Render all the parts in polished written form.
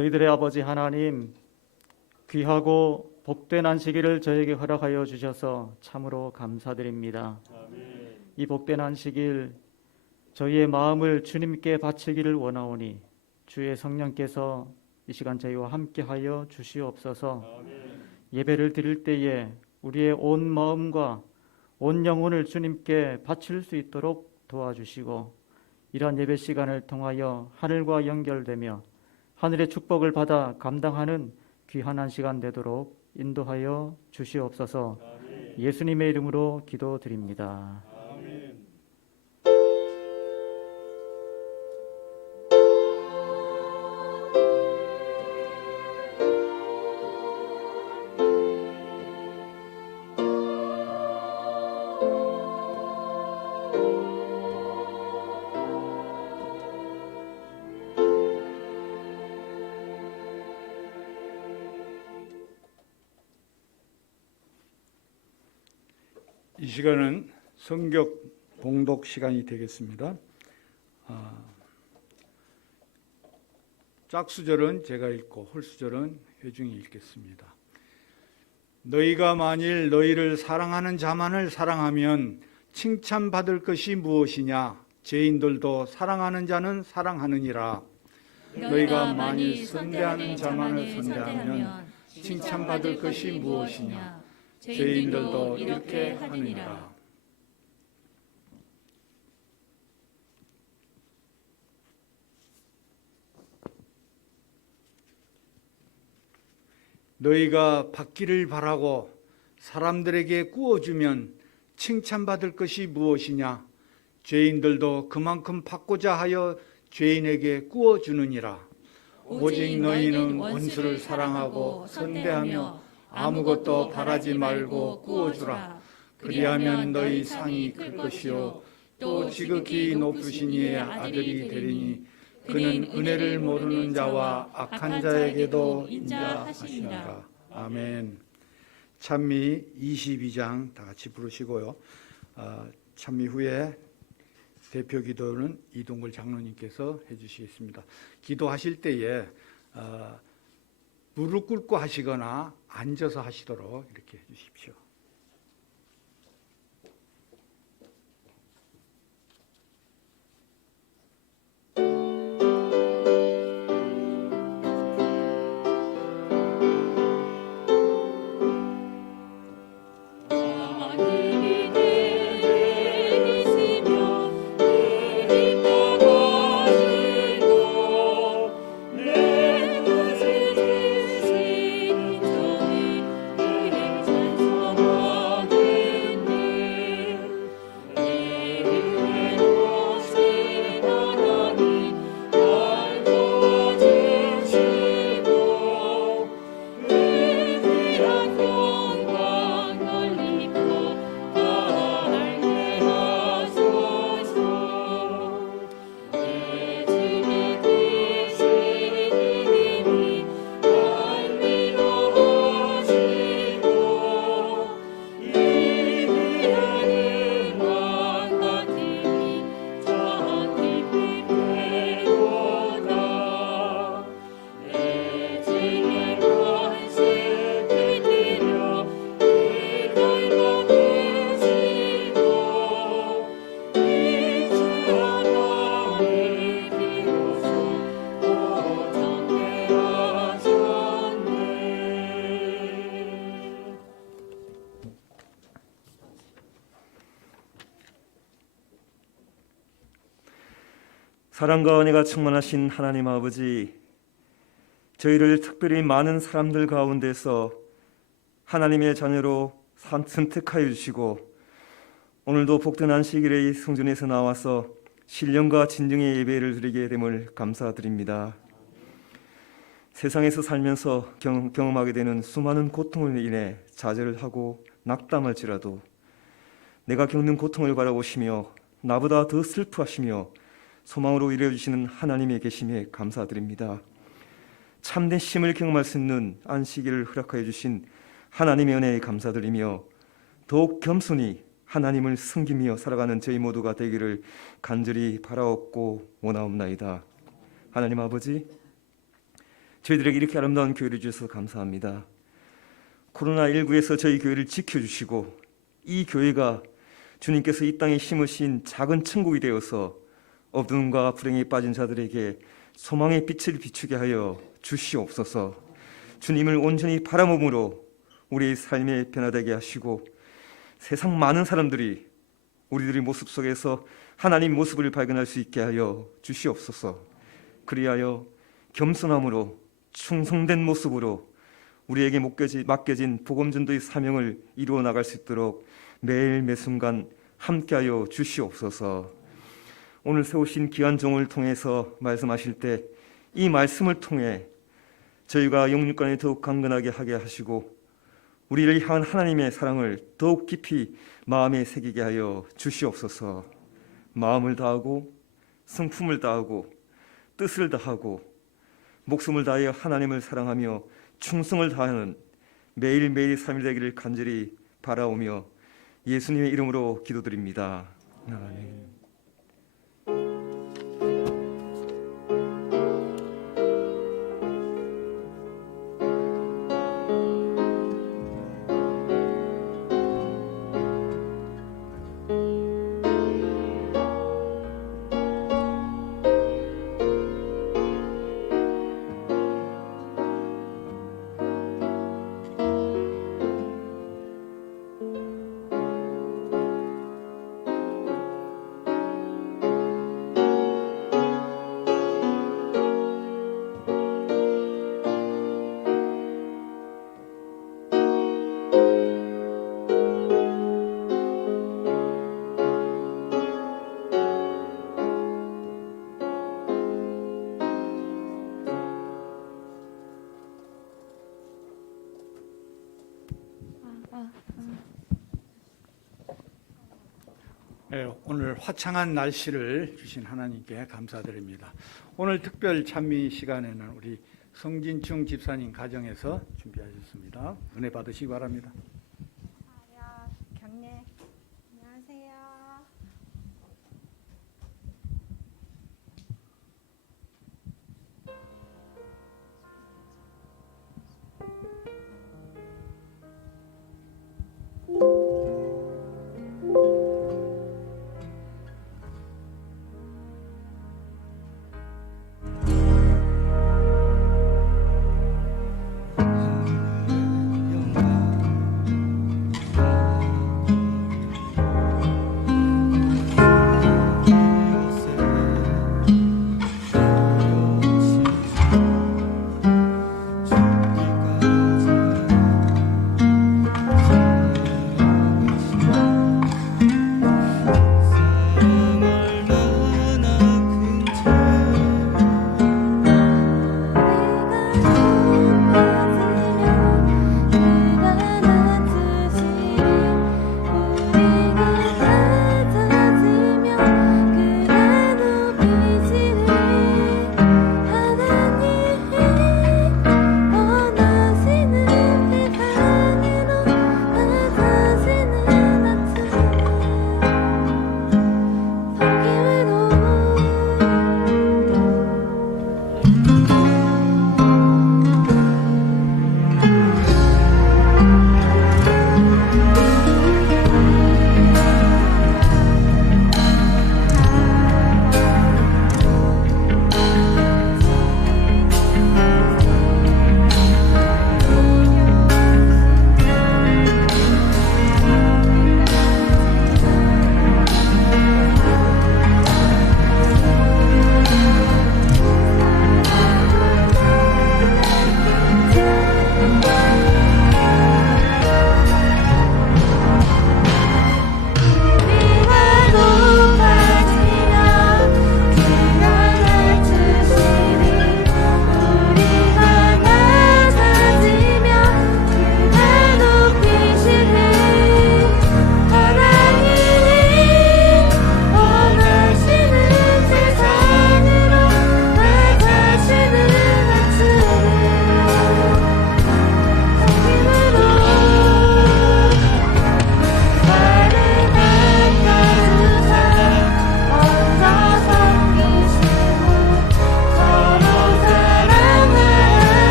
저희들의 아버지 하나님, 귀하고 복된 안식일을 저에게 허락하여 주셔서 참으로 감사드립니다. 이 복된 안식일 저희의 마음을 주님께 바치기를 원하오니 주의 성령께서 이 시간 저희와 함께하여 주시옵소서. 예배를 드릴 때에 우리의 온 마음과 온 영혼을 주님께 바칠 수 있도록 도와주시고, 이러한 예배 시간을 통하여 하늘과 연결되며 하늘의 축복을 받아 감당하는 귀한 한 시간 되도록 인도하여 주시옵소서. 예수님의 이름으로 기도드립니다. 이 시간은 성경 봉독 시간이 되겠습니다. 짝수절은 제가 읽고 홀수절은 회중이 읽겠습니다. 너희가 만일 너희를 사랑하는 자만을 사랑하면 칭찬받을 것이 무엇이냐? 죄인들도 사랑하는 자는 사랑하느니라. 너희가 만일 선대하는 자만을 선대하면 칭찬받을 것이 무엇이냐? 죄인들도 이렇게 하느니라. 너희가 받기를 바라고 사람들에게 구워주면 칭찬받을 것이 무엇이냐? 죄인들도 그만큼 받고자 하여 죄인에게 구워주느니라. 오직 너희는 원수를 사랑하고 선대하며 아무것도 바라지 말고 구워주라. 그리하면 너희 상이 클 것이요 또 지극히 높으신 이의 아들이 되리니 그는 은혜를 모르는 자와 악한 자에게도 인자하시니라. 아멘. 찬미 22장 다 같이 부르시고요. 찬미 후에 대표 기도는 이동걸 장로님께서 해주시겠습니다. 기도하실 때에 무릎 꿇고 하시거나 앉아서 하시도록 이렇게 해주십시오. 사랑과 은혜가 충만하신 하나님 아버지, 저희를 특별히 많은 사람들 가운데서 하나님의 자녀로 선택하여 주시고 오늘도 복된 안식일의 성전에서 나와서 신령과 진정의 예배를 드리게 됨을 감사드립니다. 세상에서 살면서 경험하게 되는 수많은 고통을 인해 좌절을 하고 낙담할지라도 내가 겪는 고통을 바라보시며 나보다 더 슬퍼하시며 소망으로 이루어주시는 하나님의 계심에 감사드립니다. 참된 쉼을 경험할 수 있는 안식일을 허락하여 주신 하나님의 은혜에 감사드리며 더욱 겸손히 하나님을 섬기며 살아가는 저희 모두가 되기를 간절히 바라옵고 원하옵나이다. 하나님 아버지, 저희들에게 이렇게 아름다운 교회를 주셔서 감사합니다. 코로나19에서 저희 교회를 지켜주시고 이 교회가 주님께서 이 땅에 심으신 작은 천국이 되어서 어둠과 불행에 빠진 자들에게 소망의 빛을 비추게 하여 주시옵소서. 주님을 온전히 바라봄으로 우리의 삶에 변화되게 하시고 세상 많은 사람들이 우리들의 모습 속에서 하나님 모습을 발견할 수 있게 하여 주시옵소서. 그리하여 겸손함으로 충성된 모습으로 우리에게 맡겨진 복음전도의 사명을 이루어 나갈 수 있도록 매일 매순간 함께하여 주시옵소서. 오늘 세우신 귀한 종을 통해서 말씀하실 때 이 말씀을 통해 저희가 영육간에 더욱 강건하게 하게 하시고 우리를 향한 하나님의 사랑을 더욱 깊이 마음에 새기게 하여 주시옵소서. 마음을 다하고 성품을 다하고 뜻을 다하고 목숨을 다하여 하나님을 사랑하며 충성을 다하는 매일매일 삶이 되기를 간절히 바라오며 예수님의 이름으로 기도드립니다. 아멘. 네, 오늘 화창한 날씨를 주신 하나님께 감사드립니다. 오늘 특별 찬미 시간에는 우리 성진충 집사님 가정에서 준비하셨습니다. 은혜 받으시기 바랍니다. 경례. 안녕하세요.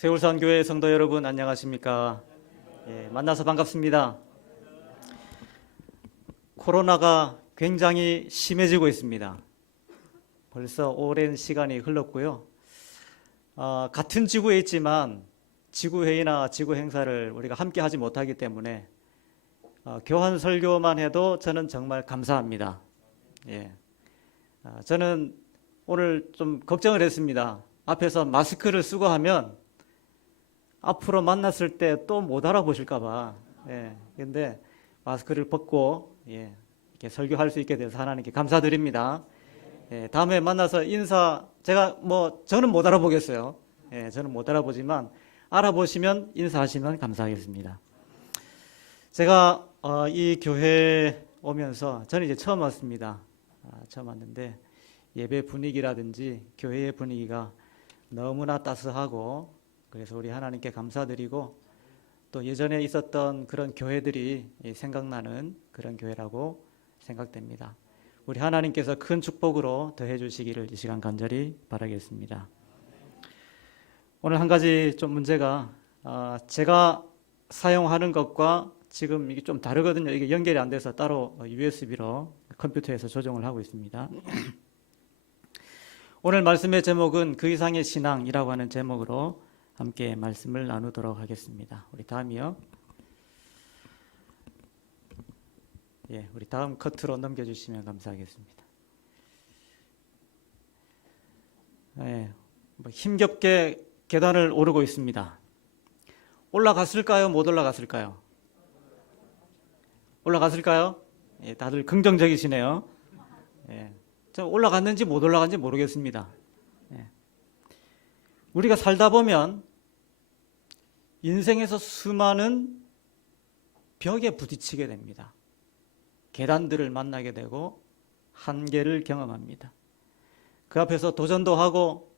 세울산교회 성도 여러분 안녕하십니까? 예, 만나서 반갑습니다. 코로나가 굉장히 심해지고 있습니다. 벌써 오랜 시간이 흘렀고요. 같은 지구에 있지만 지구회의나 지구 행사를 우리가 함께 하지 못하기 때문에 교환 설교만 해도 저는 정말 감사합니다. 예. 저는 오늘 좀 걱정을 했습니다. 앞에서 마스크를 쓰고 하면 앞으로 만났을 때 또 못 알아보실까봐. 예. 근데 마스크를 벗고 이렇게 설교할 수 있게 돼서 하나님께 감사드립니다. 예. 다음에 만나서 인사 저는 못 알아보겠어요. 예. 저는 못 알아보지만 알아보시면 인사하시면 감사하겠습니다. 제가 이 교회에 오면서 저는 이제 처음 왔습니다. 처음 왔는데 예배 분위기라든지 교회의 분위기가 너무나 따스하고 그래서 우리 하나님께 감사드리고 또 예전에 있었던 그런 교회들이 생각나는 그런 교회라고 생각됩니다. 우리 하나님께서 큰 축복으로 더해 주시기를 이 시간 간절히 바라겠습니다. 오늘 한 가지 좀 문제가 제가 사용하는 것과 지금 이게 좀 다르거든요. 이게 연결이 안 돼서 따로 USB로 컴퓨터에서 조정을 하고 있습니다. 오늘 말씀의 제목은 그 이상의 신앙이라고 하는 제목으로 함께 말씀을 나누도록 하겠습니다. 우리 다음이요. 예, 우리 다음 커트로 넘겨주시면 감사하겠습니다. 예, 힘겹게 계단을 오르고 있습니다. 올라갔을까요? 못 올라갔을까요? 올라갔을까요? 예, 다들 긍정적이시네요. 예, 저 올라갔는지 못 올라갔는지 모르겠습니다. 예. 우리가 살다 보면 인생에서 수많은 벽에 부딪히게 됩니다. 계단들을 만나게 되고 한계를 경험합니다. 그 앞에서 도전도 하고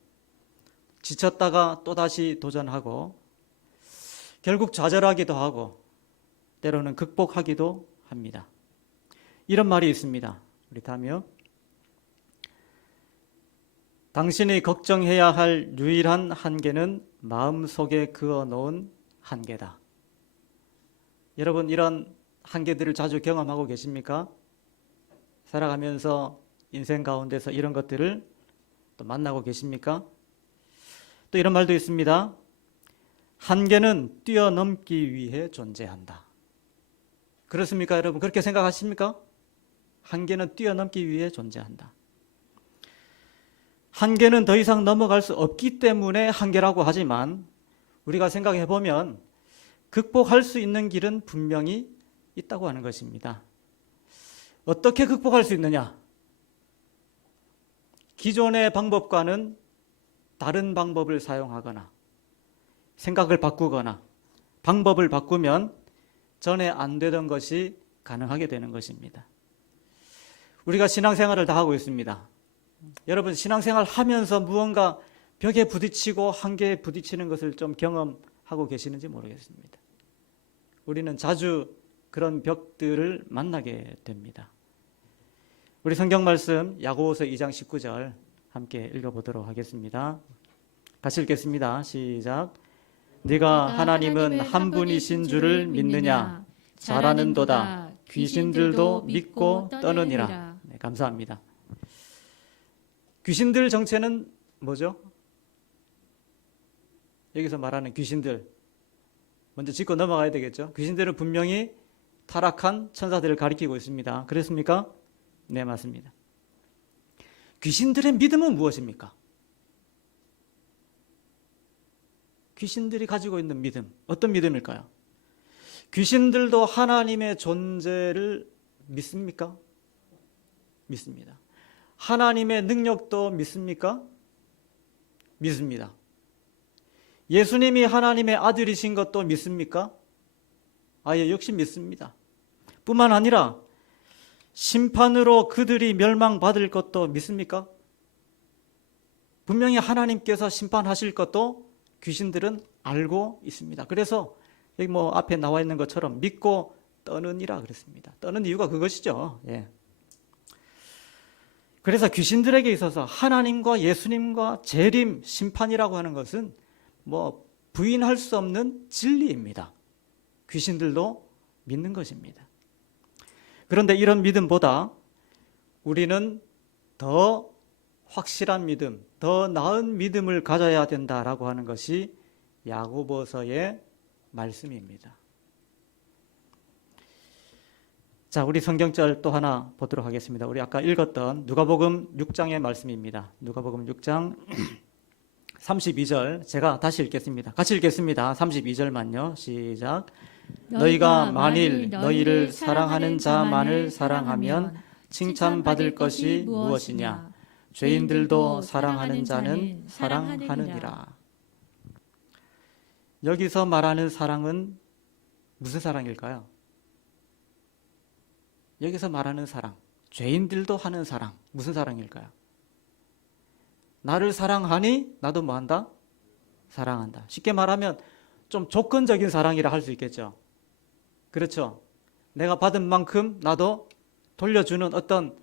지쳤다가 또다시 도전하고 결국 좌절하기도 하고 때로는 극복하기도 합니다. 이런 말이 있습니다. 우리 다음이요. 당신이 걱정해야 할 유일한 한계는 마음속에 그어놓은 한계다. 여러분 이런 한계들을 자주 경험하고 계십니까? 살아가면서 인생 가운데서 이런 것들을 또 만나고 계십니까? 또 이런 말도 있습니다. 한계는 뛰어넘기 위해 존재한다. 그렇습니까, 여러분? 그렇게 생각하십니까? 한계는 뛰어넘기 위해 존재한다. 한계는 더 이상 넘어갈 수 없기 때문에 한계라고 하지만 우리가 생각해 보면 극복할 수 있는 길은 분명히 있다고 하는 것입니다. 어떻게 극복할 수 있느냐? 기존의 방법과는 다른 방법을 사용하거나 생각을 바꾸거나 방법을 바꾸면 전에 안 되던 것이 가능하게 되는 것입니다. 우리가 신앙생활을 다 하고 있습니다. 여러분 신앙생활 하면서 무언가 벽에 부딪히고 한계에 부딪히는 것을 좀 경험하고 계시는지 모르겠습니다. 우리는 자주 그런 벽들을 만나게 됩니다. 우리 성경 말씀 야고보서 2장 19절 함께 읽어보도록 하겠습니다. 같이 읽겠습니다. 시작. 네가 하나님은 한 분이신 줄을 믿느냐? 잘하는도다. 귀신들도 믿고 떠느니라. 네, 감사합니다. 귀신들 정체는 뭐죠? 여기서 말하는 귀신들 먼저 짚고 넘어가야 되겠죠. 귀신들은 분명히 타락한 천사들을 가리키고 있습니다. 그렇습니까? 네, 맞습니다. 귀신들의 믿음은 무엇입니까? 귀신들이 가지고 있는 믿음, 어떤 믿음일까요? 귀신들도 하나님의 존재를 믿습니까? 믿습니다. 하나님의 능력도 믿습니까? 믿습니다. 예수님이 하나님의 아들이신 것도 믿습니까? 예, 역시 믿습니다. 뿐만 아니라 심판으로 그들이 멸망받을 것도 믿습니까? 분명히 하나님께서 심판하실 것도 귀신들은 알고 있습니다. 그래서 여기 앞에 나와 있는 것처럼 믿고 떠느니라 그랬습니다. 떠는 이유가 그것이죠. 예. 그래서 귀신들에게 있어서 하나님과 예수님과 재림, 심판이라고 하는 것은 부인할 수 없는 진리입니다. 귀신들도 믿는 것입니다. 그런데 이런 믿음보다 우리는 더 확실한 믿음, 더 나은 믿음을 가져야 된다라고 하는 것이 야고보서의 말씀입니다. 자, 우리 성경절 또 하나 보도록 하겠습니다. 우리 아까 읽었던 누가복음 6장의 말씀입니다. 누가복음 6장 32절 제가 다시 읽겠습니다. 같이 읽겠습니다. 32절만요. 시작. 너희가 만일 너희를 사랑하는 자만을 사랑하면 칭찬받을 것이 무엇이냐? 죄인들도 사랑하는 자는 사랑하느니라. 여기서 말하는 사랑은 무슨 사랑일까요? 여기서 말하는 사랑, 죄인들도 하는 사랑, 무슨 사랑일까요? 나를 사랑하니 나도 뭐한다? 사랑한다. 쉽게 말하면 좀 조건적인 사랑이라 할 수 있겠죠. 그렇죠. 내가 받은 만큼 나도 돌려주는 어떤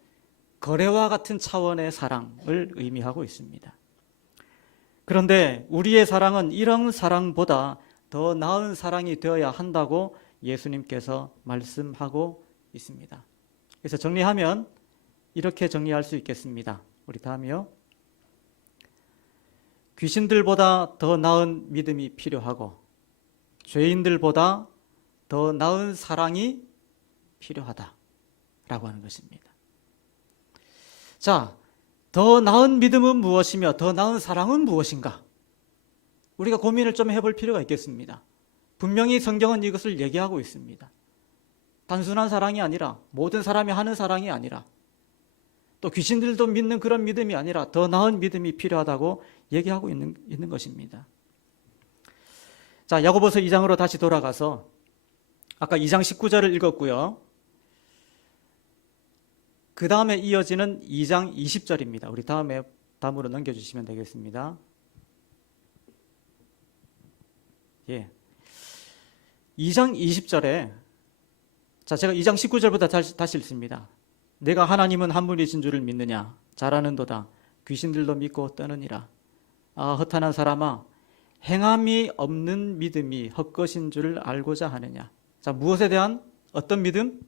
거래와 같은 차원의 사랑을 의미하고 있습니다. 그런데 우리의 사랑은 이런 사랑보다 더 나은 사랑이 되어야 한다고 예수님께서 말씀하고 있습니다. 그래서 정리하면 이렇게 정리할 수 있겠습니다. 우리 다음이요. 귀신들보다 더 나은 믿음이 필요하고 죄인들보다 더 나은 사랑이 필요하다라고 하는 것입니다. 자, 더 나은 믿음은 무엇이며 더 나은 사랑은 무엇인가? 우리가 고민을 좀 해볼 필요가 있겠습니다. 분명히 성경은 이것을 얘기하고 있습니다. 단순한 사랑이 아니라, 모든 사람이 하는 사랑이 아니라, 또 귀신들도 믿는 그런 믿음이 아니라 더 나은 믿음이 필요하다고 얘기하고 있는 것입니다. 자, 야고보서 2장으로 다시 돌아가서 아까 2장 19절을 읽었고요. 그 다음에 이어지는 2장 20절입니다. 우리 다음으로 넘겨주시면 되겠습니다. 예. 2장 20절에 자, 제가 2장 19절부터 다시 읽습니다. 내가 하나님은 한 분이신 줄을 믿느냐? 잘하는도다. 귀신들도 믿고 떠느니라. 아, 허탄한 사람아, 행함이 없는 믿음이 헛것인 줄을 알고자 하느냐? 자, 무엇에 대한 어떤 믿음?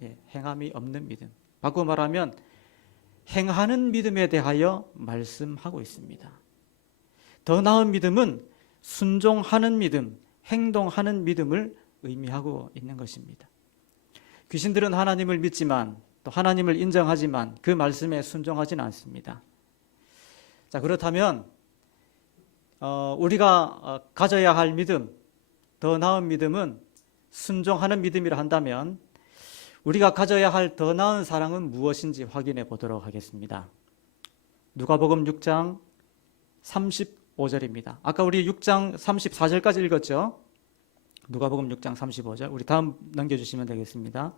예, 행함이 없는 믿음. 바꾸어 말하면 행하는 믿음에 대하여 말씀하고 있습니다. 더 나은 믿음은 순종하는 믿음, 행동하는 믿음을 의미하고 있는 것입니다. 귀신들은 하나님을 믿지만 또 하나님을 인정하지만 그 말씀에 순종하지는 않습니다. 자, 그렇다면 우리가 가져야 할 믿음, 더 나은 믿음은 순종하는 믿음이라 한다면 우리가 가져야 할 더 나은 사랑은 무엇인지 확인해 보도록 하겠습니다. 누가복음 6장 35절입니다. 아까 우리 6장 34절까지 읽었죠? 누가복음 6장 35절. 우리 다음 넘겨주시면 되겠습니다.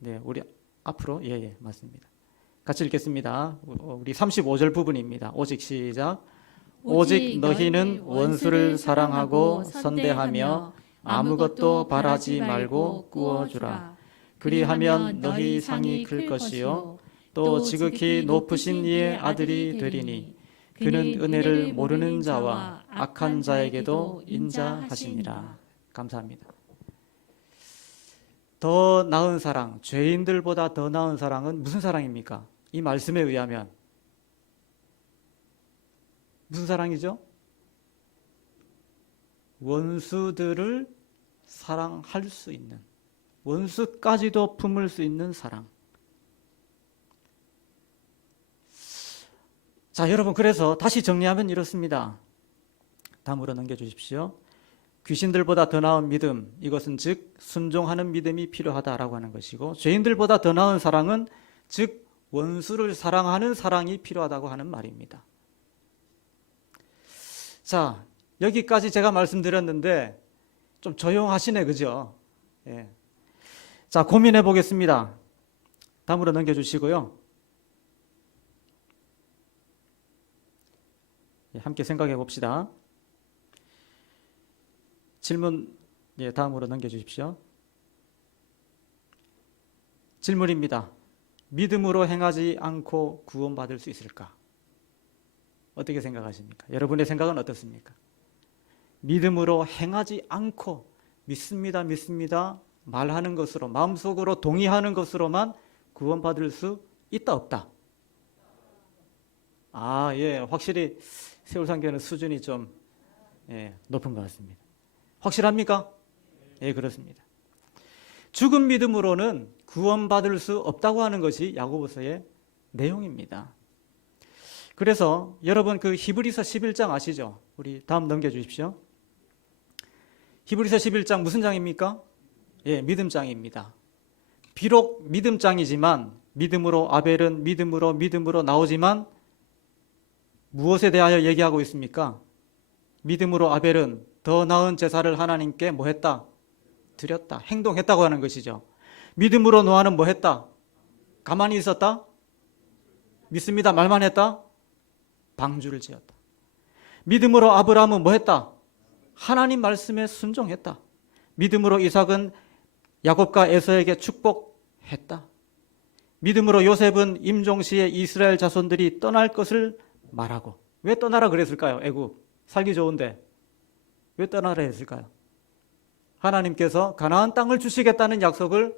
네, 우리 앞으로. 예, 맞습니다. 같이 읽겠습니다. 우리 35절 부분입니다. 오직 시작. 오직 너희는 원수를 사랑하고 선대하며 아무것도 바라지 말고 꾸어주라. 그리하면 너희 상이 클 것이요 또 지극히 높으신 이의 아들이 되리니 그는 은혜를 모르는 자와 악한 자에게도 인자하시니라. 감사합니다. 더 나은 사랑, 죄인들보다 더 나은 사랑은 무슨 사랑입니까? 이 말씀에 의하면 무슨 사랑이죠? 원수들을 사랑할 수 있는, 원수까지도 품을 수 있는 사랑. 자, 여러분, 그래서 다시 정리하면 이렇습니다. 다음으로 넘겨주십시오. 귀신들보다 더 나은 믿음, 이것은 즉 순종하는 믿음이 필요하다라고 하는 것이고, 죄인들보다 더 나은 사랑은 즉 원수를 사랑하는 사랑이 필요하다고 하는 말입니다. 자, 여기까지 제가 말씀드렸는데 좀 조용하시네, 그죠? 예. 자, 고민해 보겠습니다. 다음으로 넘겨주시고요. 예, 함께 생각해 봅시다. 질문, 예, 다음으로 넘겨주십시오. 질문입니다. 믿음으로 행하지 않고 구원받을 수 있을까? 어떻게 생각하십니까? 여러분의 생각은 어떻습니까? 믿음으로 행하지 않고 믿습니다, 믿습니다 말하는 것으로, 마음속으로 동의하는 것으로만 구원받을 수 있다, 없다? 예, 확실히 세울상교회는 수준이 좀 높은 것 같습니다. 확실합니까? 예, 그렇습니다. 죽은 믿음으로는 구원받을 수 없다고 하는 것이 야고보서의 내용입니다. 그래서 여러분 그 히브리서 11장 아시죠? 우리 다음 넘겨주십시오. 히브리서 11장 무슨 장입니까? 예, 믿음장입니다. 비록 믿음장이지만 믿음으로 아벨은 믿음으로 나오지만 무엇에 대하여 얘기하고 있습니까? 믿음으로 아벨은 더 나은 제사를 하나님께 뭐 했다? 드렸다. 행동했다고 하는 것이죠. 믿음으로 노아는 뭐 했다? 가만히 있었다? 믿습니다 말만 했다? 방주를 지었다. 믿음으로 아브라함은 뭐 했다? 하나님 말씀에 순종했다. 믿음으로 이삭은 야곱과 에서에게 축복했다. 믿음으로 요셉은 임종시에 이스라엘 자손들이 떠날 것을 말하고. 왜 떠나라 그랬을까요? 애굽 살기 좋은데 왜 떠나라 했을까요? 하나님께서 가나안 땅을 주시겠다는 약속을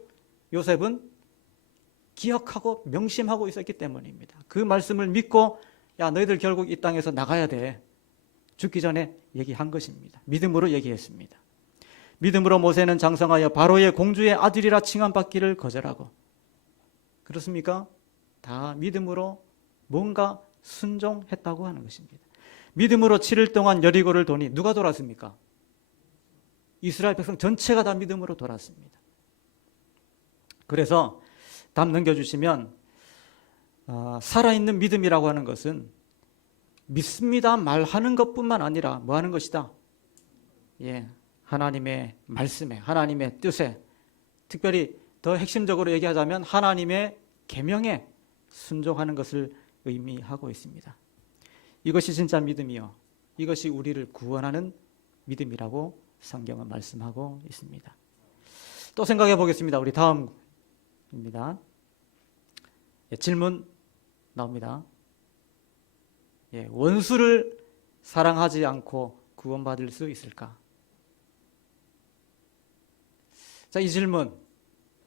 요셉은 기억하고 명심하고 있었기 때문입니다. 그 말씀을 믿고 야 너희들 결국 이 땅에서 나가야 돼. 죽기 전에 얘기한 것입니다. 믿음으로 얘기했습니다. 믿음으로 모세는 장성하여 바로의 공주의 아들이라 칭함받기를 거절하고. 그렇습니까? 다 믿음으로 뭔가 순종했다고 하는 것입니다. 믿음으로 7일 동안 여리고를 도니 누가 돌았습니까? 이스라엘 백성 전체가 다 믿음으로 돌았습니다. 그래서 답 넘겨주시면 살아있는 믿음이라고 하는 것은 믿습니다 말하는 것뿐만 아니라 뭐 하는 것이다? 예, 하나님의 말씀에, 하나님의 뜻에, 특별히 더 핵심적으로 얘기하자면 하나님의 계명에 순종하는 것을 의미하고 있습니다. 이것이 진짜 믿음이요, 이것이 우리를 구원하는 믿음이라고 성경은 말씀하고 있습니다. 또 생각해 보겠습니다. 우리 다음입니다. 질문 나옵니다. 원수를 사랑하지 않고 구원받을 수 있을까? 자, 이 질문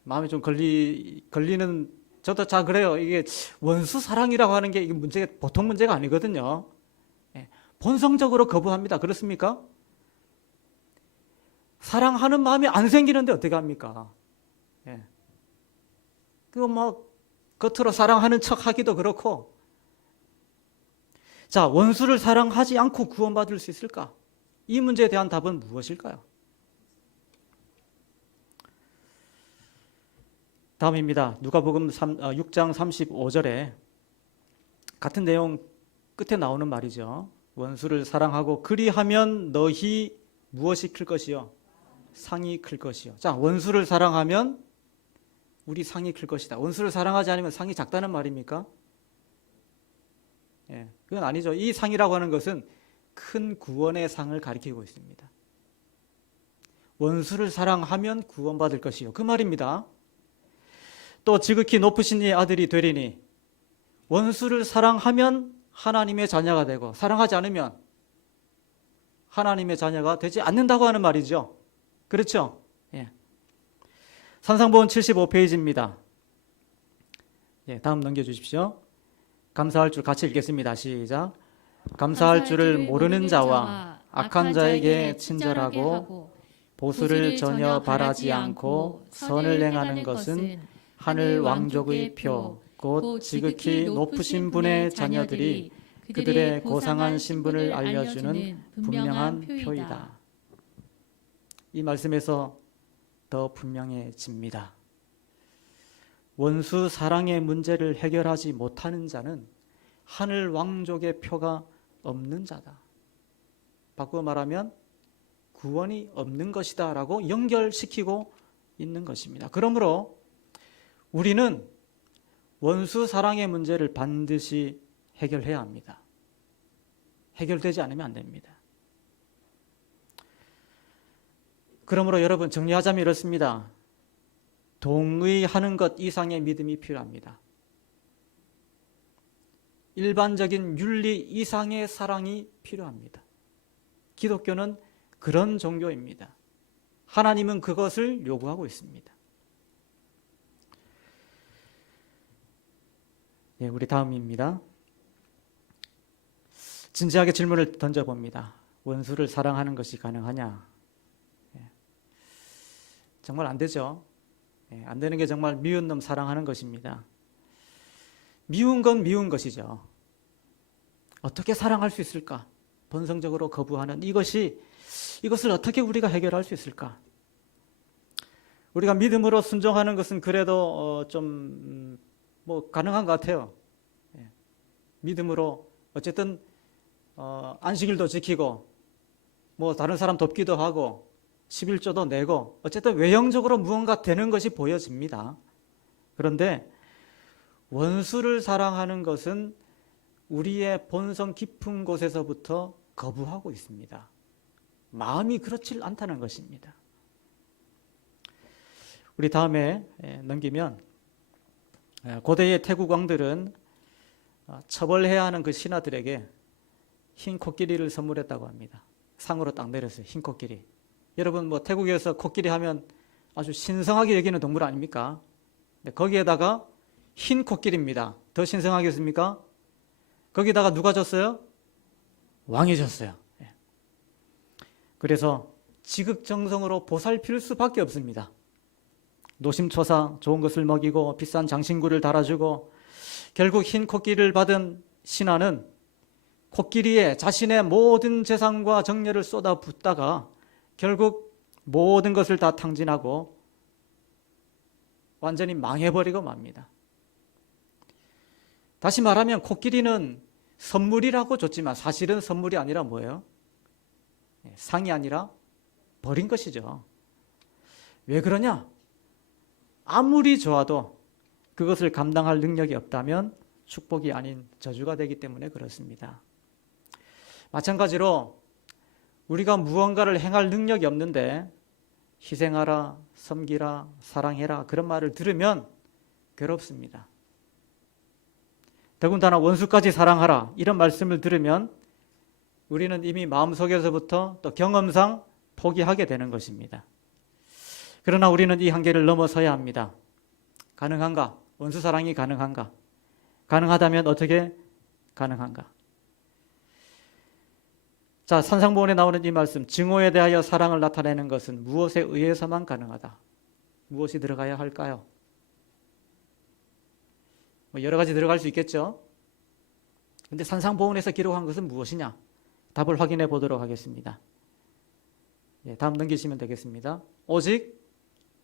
마음에 좀 걸리는, 저도 잘 그래요. 이게 원수 사랑이라고 하는 게 이게 보통 문제가 아니거든요. 본성적으로 거부합니다. 그렇습니까? 사랑하는 마음이 안 생기는데 어떻게 합니까? 그거 뭐 겉으로 사랑하는 척 하기도 그렇고. 자, 원수를 사랑하지 않고 구원받을 수 있을까? 이 문제에 대한 답은 무엇일까요? 다음입니다. 누가복음 6장 35절에 같은 내용 끝에 나오는 말이죠. 원수를 사랑하고 그리하면 너희 무엇이 클 것이요? 상이 클 것이요. 자, 원수를 사랑하면 우리 상이 클 것이다. 원수를 사랑하지 않으면 상이 작다는 말입니까? 그건 아니죠. 이 상이라고 하는 것은 큰 구원의 상을 가리키고 있습니다. 원수를 사랑하면 구원받을 것이요, 그 말입니다. 또 지극히 높으신 이의 아들이 되리니, 원수를 사랑하면 하나님의 자녀가 되고 사랑하지 않으면 하나님의 자녀가 되지 않는다고 하는 말이죠. 그렇죠? 산상보훈 75페이지입니다. 다음 넘겨주십시오. 감사할 줄 같이 읽겠습니다. 시작. 감사할 줄을 모르는 자와 악한 자에게 친절하고 보수를 전혀 바라지 않고 선을 행하는 것은 하늘 왕족의 표, 곧 지극히 높으신 분의 자녀들이 그들의 고상한 신분을 알려주는 분명한 표이다. 이 말씀에서 더 분명해집니다. 원수 사랑의 문제를 해결하지 못하는 자는 하늘 왕족의 표가 없는 자다. 바꾸어 말하면 구원이 없는 것이다 라고 연결시키고 있는 것입니다. 그러므로 우리는 원수 사랑의 문제를 반드시 해결해야 합니다. 해결되지 않으면 안 됩니다. 그러므로 여러분, 정리하자면 이렇습니다. 동의하는 것 이상의 믿음이 필요합니다. 일반적인 윤리 이상의 사랑이 필요합니다. 기독교는 그런 종교입니다. 하나님은 그것을 요구하고 있습니다. 예, 우리 다음입니다. 진지하게 질문을 던져봅니다. 원수를 사랑하는 것이 가능하냐? 예, 정말 안 되죠. 예, 안 되는 게 정말 미운 놈 사랑하는 것입니다. 미운 건 미운 것이죠. 어떻게 사랑할 수 있을까? 본성적으로 거부하는 이것을 어떻게 우리가 해결할 수 있을까? 우리가 믿음으로 순종하는 것은 그래도 좀 가능한 것 같아요. 예. 믿음으로 어쨌든 안식일도 지키고 다른 사람 돕기도 하고 11조도 내고 어쨌든 외형적으로 무언가 되는 것이 보여집니다. 그런데 원수를 사랑하는 것은 우리의 본성 깊은 곳에서부터 거부하고 있습니다. 마음이 그렇지 않다는 것입니다. 우리 다음에 넘기면 고대의 태국 왕들은 처벌해야 하는 그 신하들에게 흰 코끼리를 선물했다고 합니다. 상으로 딱 내렸어요. 흰 코끼리. 여러분 태국에서 코끼리 하면 아주 신성하게 여기는 동물 아닙니까? 거기에다가 흰 코끼리입니다. 더 신성하겠습니까? 거기다가 누가 줬어요? 왕이 줬어요. 그래서 지극정성으로 보살필 수밖에 없습니다. 노심초사 좋은 것을 먹이고 비싼 장신구를 달아주고 결국 흰 코끼리를 받은 신하는 코끼리에 자신의 모든 재산과 정열을 쏟아붓다가 결국 모든 것을 다 탕진하고 완전히 망해버리고 맙니다. 다시 말하면 코끼리는 선물이라고 줬지만 사실은 선물이 아니라 뭐예요? 상이 아니라 버린 것이죠. 왜 그러냐? 아무리 좋아도 그것을 감당할 능력이 없다면 축복이 아닌 저주가 되기 때문에 그렇습니다. 마찬가지로 우리가 무언가를 행할 능력이 없는데 희생하라, 섬기라, 사랑해라 그런 말을 들으면 괴롭습니다. 더군다나 원수까지 사랑하라 이런 말씀을 들으면 우리는 이미 마음속에서부터 또 경험상 포기하게 되는 것입니다. 그러나 우리는 이 한계를 넘어서야 합니다. 가능한가? 원수 사랑이 가능한가? 가능하다면 어떻게 가능한가? 자, 산상보훈에 나오는 이 말씀, 증오에 대하여 사랑을 나타내는 것은 무엇에 의해서만 가능하다. 무엇이 들어가야 할까요? 여러 가지 들어갈 수 있겠죠. 그런데 산상보훈에서 기록한 것은 무엇이냐? 답을 확인해 보도록 하겠습니다. 다음 넘기시면 되겠습니다. 오직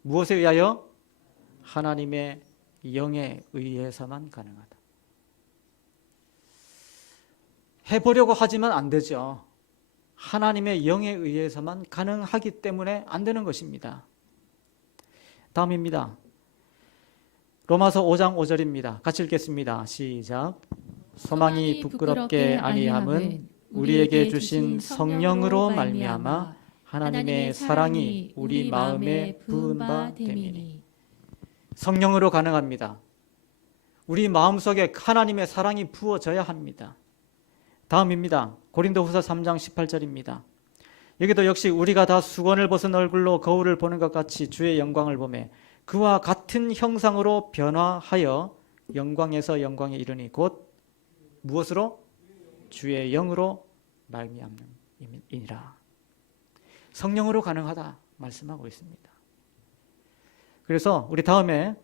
무엇에 의하여? 하나님의 영에 의해서만 가능하다. 해보려고 하지만 안 되죠. 하나님의 영에 의해서만 가능하기 때문에 안 되는 것입니다. 다음입니다. 로마서 5장 5절입니다. 같이 읽겠습니다. 시작. 소망이 부끄럽게 아니함은 우리에게 주신 성령으로 말미암아 하나님의 사랑이 우리 마음에 부은 바 됨이니. 성령으로 가능합니다. 우리 마음속에 하나님의 사랑이 부어져야 합니다. 다음입니다. 고린도후서 3장 18절입니다. 여기도 역시 우리가 다 수건을 벗은 얼굴로 거울을 보는 것 같이 주의 영광을 보매 그와 같은 형상으로 변화하여 영광에서 영광에 이르니 곧 무엇으로? 주의 영으로 말미암음이니라. 성령으로 가능하다 말씀하고 있습니다. 그래서 우리 다음에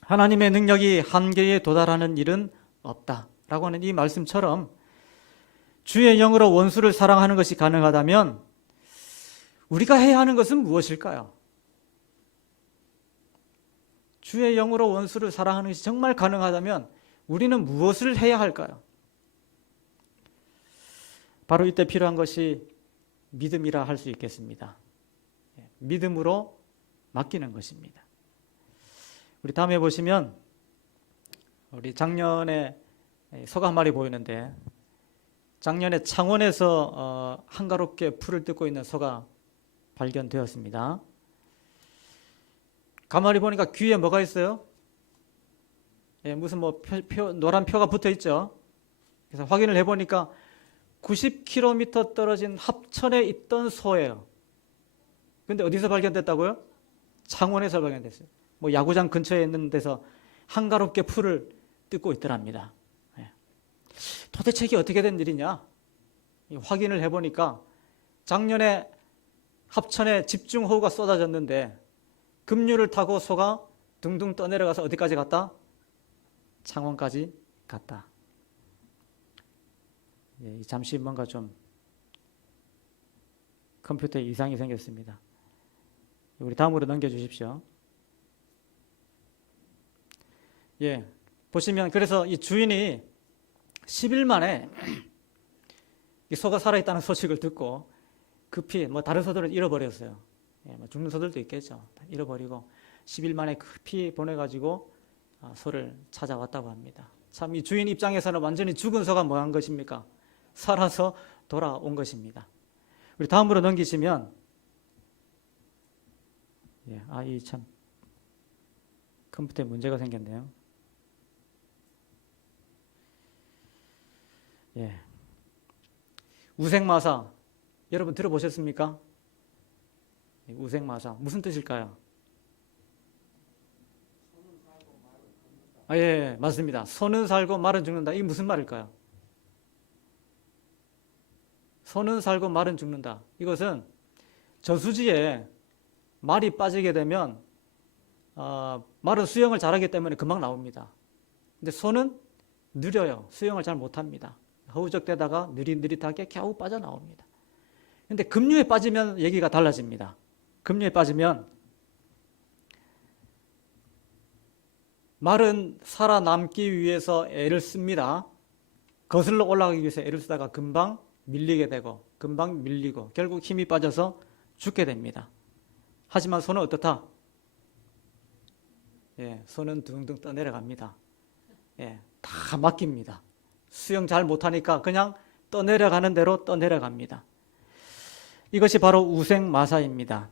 하나님의 능력이 한계에 도달하는 일은 없다라고 하는 이 말씀처럼 주의 영으로 원수를 사랑하는 것이 가능하다면 우리가 해야 하는 것은 무엇일까요? 주의 영으로 원수를 사랑하는 것이 정말 가능하다면 우리는 무엇을 해야 할까요? 바로 이때 필요한 것이 믿음이라 할 수 있겠습니다. 믿음으로 맡기는 것입니다. 우리 다음에 보시면 우리 작년에 소가 한 마리 보이는데 작년에 창원에서 한가롭게 풀을 뜯고 있는 소가 발견되었습니다. 가만히 보니까 귀에 뭐가 있어요? 무슨 노란 표가 붙어 있죠. 그래서 확인을 해보니까 90km 떨어진 합천에 있던 소예요. 근데 어디서 발견됐다고요? 창원에서 발견됐어요. 뭐 야구장 근처에 있는 데서 한가롭게 풀을 뜯고 있더랍니다. 예. 도대체 이게 어떻게 된 일이냐? 확인을 해보니까 작년에 합천에 집중호우가 쏟아졌는데 급류를 타고 소가 둥둥 떠내려가서 어디까지 갔다? 창원까지 갔다. 예, 잠시 뭔가 좀 컴퓨터에 이상이 생겼습니다. 우리 다음으로 넘겨주십시오. 예, 보시면 그래서 이 주인이 10일 만에 이 소가 살아있다는 소식을 듣고 급히 뭐 다른 소들을 잃어버렸어요. 예, 뭐 죽는 소들도 있겠죠. 잃어버리고 10일 만에 급히 보내가지고 소를 찾아왔다고 합니다. 참 이 주인 입장에서는 완전히 죽은 소가 뭐 한 것입니까? 살아서 돌아온 것입니다. 우리 다음으로 넘기시면 예, 이 참 컴퓨터에 문제가 생겼네요. 예. 우생마사 여러분 들어보셨습니까? 우생마사 무슨 뜻일까요? 예, 맞습니다. 소는 살고 말은 죽는다. 이게 무슨 말일까요? 소는 살고 말은 죽는다. 이것은 저수지에 말이 빠지게 되면 말은 수영을 잘하기 때문에 금방 나옵니다. 근데 소는 느려요. 수영을 잘 못합니다. 허우적대다가 느릿느릿하게 겨우 빠져나옵니다. 근데 급류에 빠지면 얘기가 달라집니다. 급류에 빠지면 말은 살아남기 위해서 애를 씁니다. 거슬러 올라가기 위해서 애를 쓰다가 금방 밀리게 되고 금방 밀리고 결국 힘이 빠져서 죽게 됩니다. 하지만 소는 어떻다? 예, 소는 둥둥 떠내려갑니다. 예, 다 맡깁니다. 수영 잘 못하니까 그냥 떠내려가는 대로 떠내려갑니다. 이것이 바로 우생마사입니다.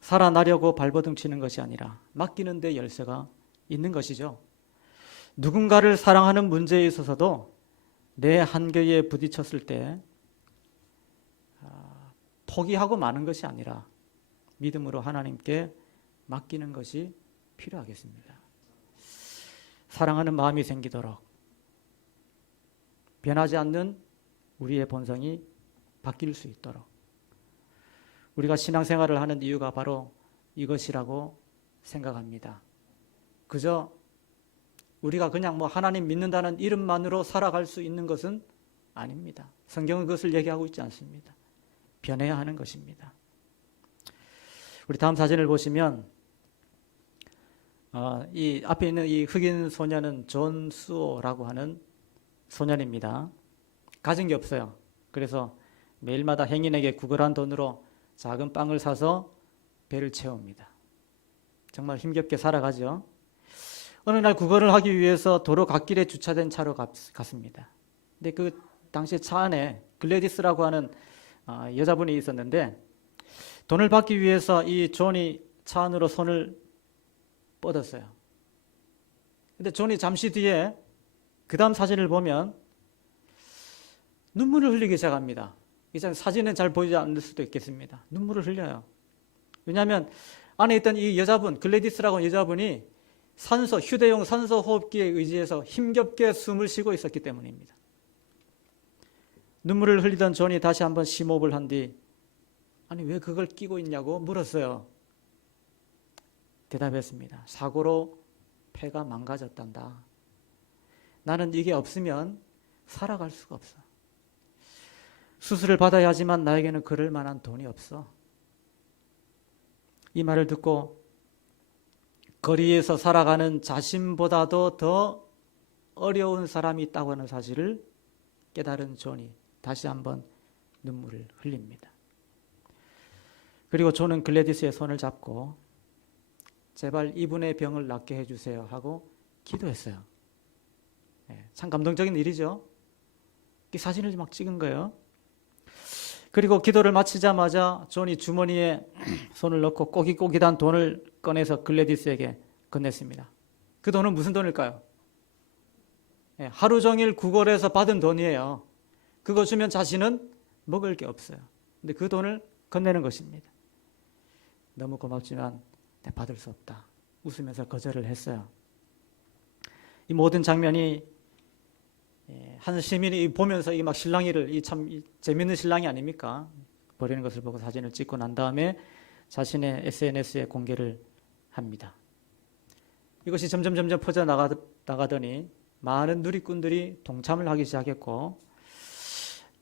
살아나려고 발버둥 치는 것이 아니라 맡기는 데 열쇠가 있는 것이죠. 누군가를 사랑하는 문제에 있어서도 내 한계에 부딪혔을 때 포기하고 마는 것이 아니라 믿음으로 하나님께 맡기는 것이 필요하겠습니다. 사랑하는 마음이 생기도록 변하지 않는 우리의 본성이 바뀔 수 있도록 우리가 신앙생활을 하는 이유가 바로 이것이라고 생각합니다. 그저 우리가 그냥 뭐 하나님 믿는다는 이름만으로 살아갈 수 있는 것은 아닙니다. 성경은 그것을 얘기하고 있지 않습니다. 변해야 하는 것입니다. 우리 다음 사진을 보시면 이 앞에 있는 이 흑인 소년은 존 수오라고 하는 소년입니다. 가진 게 없어요. 그래서 매일마다 행인에게 구걸한 돈으로 작은 빵을 사서 배를 채웁니다. 정말 힘겹게 살아가죠. 어느 날 구걸을 하기 위해서 도로 갓길에 주차된 차로 갔습니다. 근데 그 당시에 차 안에 글래디스라고 하는 여자분이 있었는데 돈을 받기 위해서 이 존이 차 안으로 손을 뻗었어요. 근데 존이 잠시 뒤에 그 다음 사진을 보면 눈물을 흘리기 시작합니다. 이 사진은 잘 보이지 않을 수도 있겠습니다. 눈물을 흘려요. 왜냐하면 안에 있던 이 여자분, 글래디스라고 하는 여자분이 휴대용 산소 호흡기에 의지해서 힘겹게 숨을 쉬고 있었기 때문입니다. 눈물을 흘리던 존이 다시 한번 심호흡을 한 뒤 아니 왜 그걸 끼고 있냐고 물었어요. 대답했습니다. 사고로 폐가 망가졌단다. 나는 이게 없으면 살아갈 수가 없어. 수술을 받아야 하지만 나에게는 그럴 만한 돈이 없어. 이 말을 듣고 거리에서 살아가는 자신보다도 더 어려운 사람이 있다고 하는 사실을 깨달은 존이 다시 한번 눈물을 흘립니다. 그리고 존은 글래디스의 손을 잡고 제발 이분의 병을 낫게 해주세요 하고 기도했어요. 참 감동적인 일이죠. 이 사진을 막 찍은 거예요. 그리고 기도를 마치자마자 존이 주머니에 손을 넣고 꼬깃꼬깃한 돈을 꺼내서 글래디스에게 건넸습니다. 그 돈은 무슨 돈일까요? 하루 종일 구걸해서 받은 돈이에요. 그거 주면 자신은 먹을 게 없어요. 근데 그 돈을 건네는 것입니다. 너무 고맙지만 받을 수 없다. 웃으면서 거절을 했어요. 이 모든 장면이 한 시민이 보면서 이 막 실랑이를 이 참 재밌는 실랑이 아닙니까? 버리는 것을 보고 사진을 찍고 난 다음에 자신의 SNS에 공개를 합니다. 이것이 점점 퍼져 나가더니 많은 누리꾼들이 동참을 하기 시작했고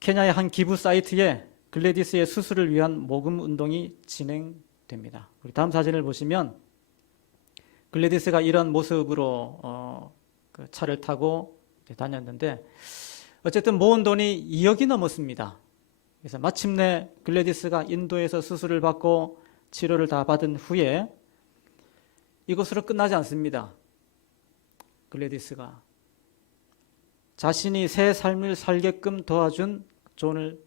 케냐의 한 기부 사이트에 글래디스의 수술을 위한 모금 운동이 진행됩니다. 우리 다음 사진을 보시면 글래디스가 이런 모습으로 그 차를 타고 다녔는데 어쨌든 모은 돈이 2억이 넘었습니다. 그래서 마침내 글래디스가 인도에서 수술을 받고 치료를 다 받은 후에 이것으로 끝나지 않습니다. 글래디스가 자신이 새 삶을 살게끔 도와준 존을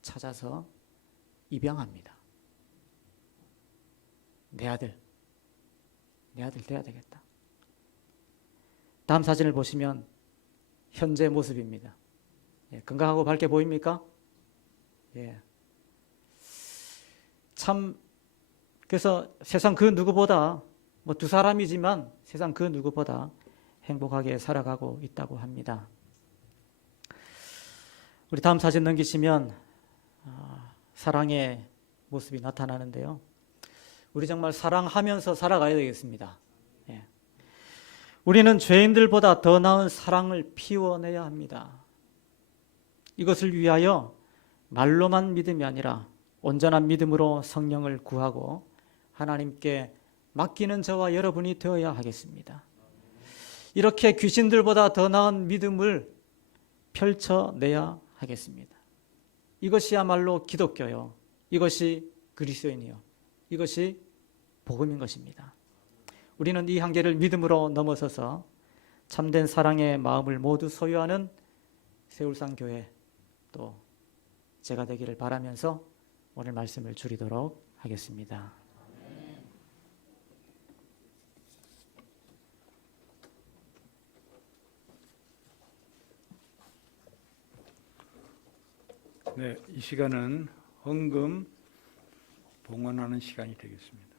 찾아서 입양합니다. 내 아들 돼야 되겠다. 다음 사진을 보시면 현재 모습입니다. 건강하고 밝게 보입니까? 참 그래서 세상 그 누구보다 뭐 두 사람이지만 세상 그 누구보다 행복하게 살아가고 있다고 합니다. 우리 다음 사진 넘기시면 사랑의 모습이 나타나는데요. 우리 정말 사랑하면서 살아가야 되겠습니다. 우리는 죄인들보다 더 나은 사랑을 피워내야 합니다. 이것을 위하여 말로만 믿음이 아니라 온전한 믿음으로 성령을 구하고 하나님께 맡기는 저와 여러분이 되어야 하겠습니다. 이렇게 귀신들보다 더 나은 믿음을 펼쳐내야 하겠습니다. 이것이야말로 기독교요. 이것이 그리스도인이요. 이것이 복음인 것입니다. 우리는 이 한계를 믿음으로 넘어서서 참된 사랑의 마음을 모두 소유하는 세울산교회 또 제가 되기를 바라면서 오늘 말씀을 줄이도록 하겠습니다. 네, 이 시간은 헌금 봉헌하는 시간이 되겠습니다.